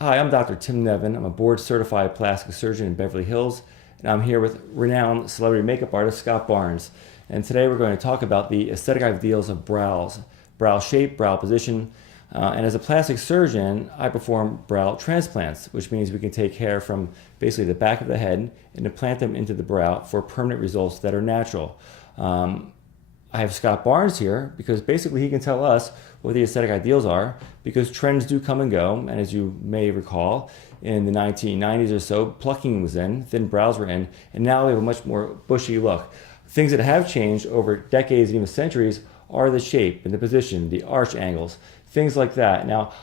Hi, I'm Dr. Tim Nevin. I'm a board-certified plastic surgeon in Beverly Hills, and I'm here with renowned celebrity makeup artist Scott Barnes. And today we're going to talk about the aesthetic ideals of brows, brow shape, brow position. And as a plastic surgeon, I perform brow transplants, which means we can take hair from basically the back of the head and implant them into the brow for permanent results that are natural. I have Scott Barnes here because basically he can tell us what the aesthetic ideals are, because trends do come and go. And as you may recall, in the 1990s or so, plucking was in, thin brows were in, and now we have a much more bushy look. Things that have changed over decades and even centuries are the shape and the position, the arch angles, things like that. Now,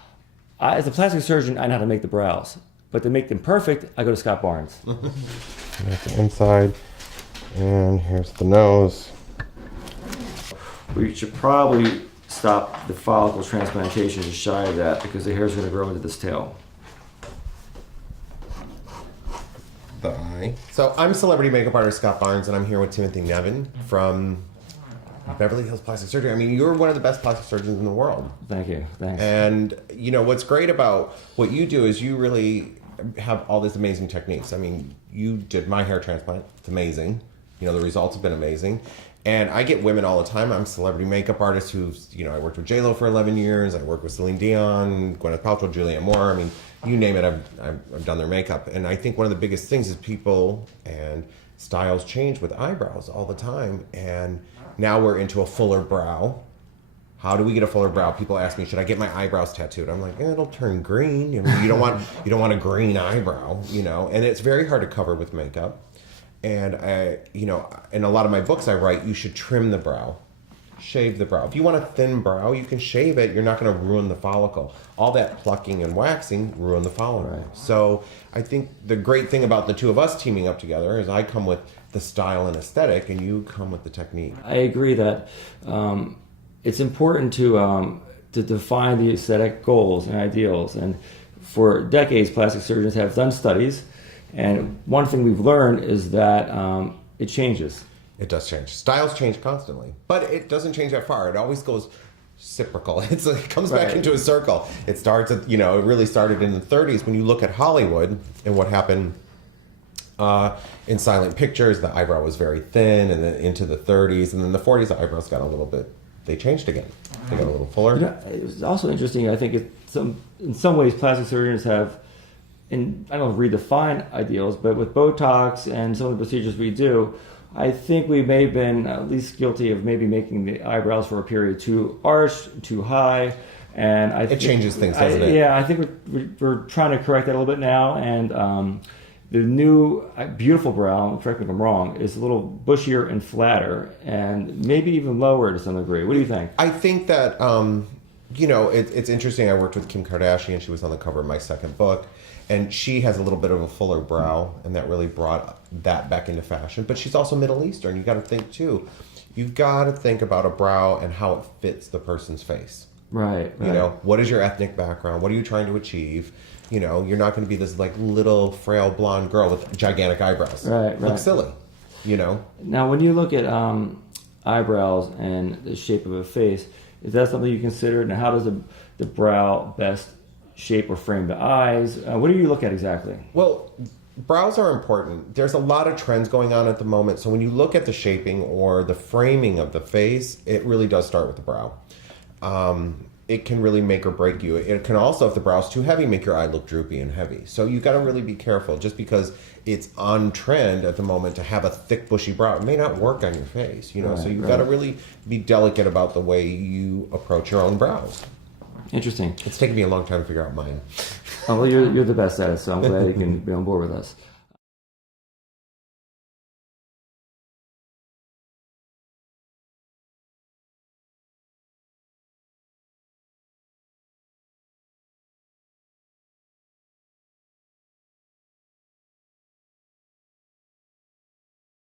as a plastic surgeon, I know how to make the brows, but to make them perfect, I go to Scott Barnes. Here's the inside, and here's the nose. We should probably stop the follicle transplantation just shy of that, because the hair is going to grow into this tail. The eye. So I'm celebrity makeup artist Scott Barnes, and I'm here with Timothy Nevin from Beverly Hills Plastic Surgery. I mean, you're one of the best plastic surgeons in the world. Thank you. Thanks. And you know what's great about what you do is you really have all these amazing techniques. I mean, you did my hair transplant. It's amazing. You know, the results have been amazing. And I get women all the time. I'm a celebrity makeup artist who's, you know, I worked with J-Lo for 11 years. I worked with Celine Dion, Gwyneth Paltrow, Julianne Moore. I mean, you name it, I've done their makeup. And I think one of the biggest things is people and styles change with eyebrows all the time. And now we're into a fuller brow. How do we get a fuller brow? People ask me, should I get my eyebrows tattooed? I'm like, it'll turn green. You know, you don't want a green eyebrow, you know. And it's very hard to cover with makeup. And you know, in a lot of my books I write, you should trim the brow, shave the brow. If you want a thin brow, you can shave it. You're not going to ruin the follicle. All that plucking and waxing ruin the follicle. Right. So I think the great thing about the two of us teaming up together is I come with the style and aesthetic, and you come with the technique. I agree that it's important to define the aesthetic goals and ideals. And for decades, plastic surgeons have done studies. And one thing we've learned is that it changes. It does change. Styles change constantly, but it doesn't change that far. It always goes reciprocal. It comes back into a circle. It starts at, you know, it really started in the 30s when you look at Hollywood and what happened in silent pictures. The eyebrow was very thin, and then into the 30s, and then the 40s, the eyebrows got a little bit, they changed again. They got a little fuller. You know, it was also interesting. I think in some ways, plastic surgeons have, and I don't redefine ideals, but with Botox and some of the procedures we do, I think we may have been at least guilty of maybe making the eyebrows for a period too arched, too high, and it changes things, doesn't it? Yeah, I think we're trying to correct that a little bit now, and the new beautiful brow, correct me if I'm wrong, is a little bushier and flatter, and maybe even lower to some degree. What do you think? I think that you know, it's interesting. I worked with Kim Kardashian. She was on the cover of my second book. And she has a little bit of a fuller brow, and that really brought that back into fashion. But she's also Middle Eastern. You got to think, too. You've got to think about a brow and how it fits the person's face. Right. You know, what is your ethnic background? What are you trying to achieve? You know, you're not going to be this, like, little, frail, blonde girl with gigantic eyebrows. Right. Looks silly, you know? Now, when you look at eyebrows and the shape of a face, is that something you consider? And how does the brow best shape or frame the eyes? What do you look at exactly? Well, brows are important. There's a lot of trends going on at the moment. So when you look at the shaping or the framing of the face, it really does start with the brow. It can really make or break you. It can also, if the brow's too heavy, make your eye look droopy and heavy. So you got to really be careful. Just because it's on trend at the moment to have a thick, bushy brow, it may not work on your face. You know, right, so you've got to really be delicate about the way you approach your own brows. Interesting. It's taken me a long time to figure out mine. Oh, well, you're the best at it, so I'm glad you can be on board with us.